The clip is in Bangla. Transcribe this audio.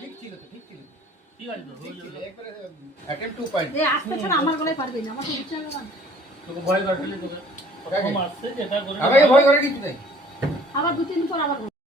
ঠিক ছিল তো, ঠিক ছিল। ঠিক আছে তো, ঠিক ছিল, একবারে attempt 2 point। এই আজকে ছাড়া আমার গলায় পারবে না, আমার তো ইচ্ছা হবে না। তোকে ভয় করতে তোকে প্রথম আসছে যেটা করে আমাকে ভয় করে কিছু নেই। আবার 2-3 দিন পর আবার